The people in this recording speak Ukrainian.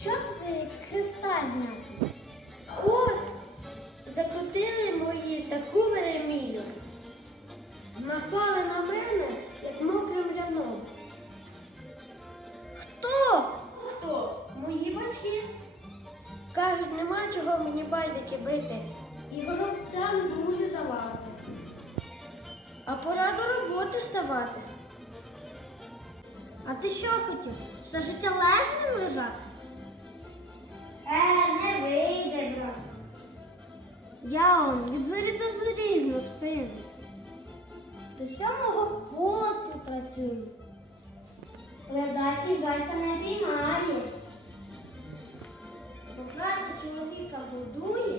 Що це з хреста зняв? От, закрутили мої таку веремію. Напали на мене, як мокрим ляном. Хто? Хто? Мої батьки. Кажуть, нема чого мені байдики бити і горобцям дуже давати. А пора до роботи ставати. А ти що хотів? Все життя лежним Я он від зорі до зорі гну спину. До сьомого поту працюю. Ледачий зайця не піймає. Покраса чоловіка годує.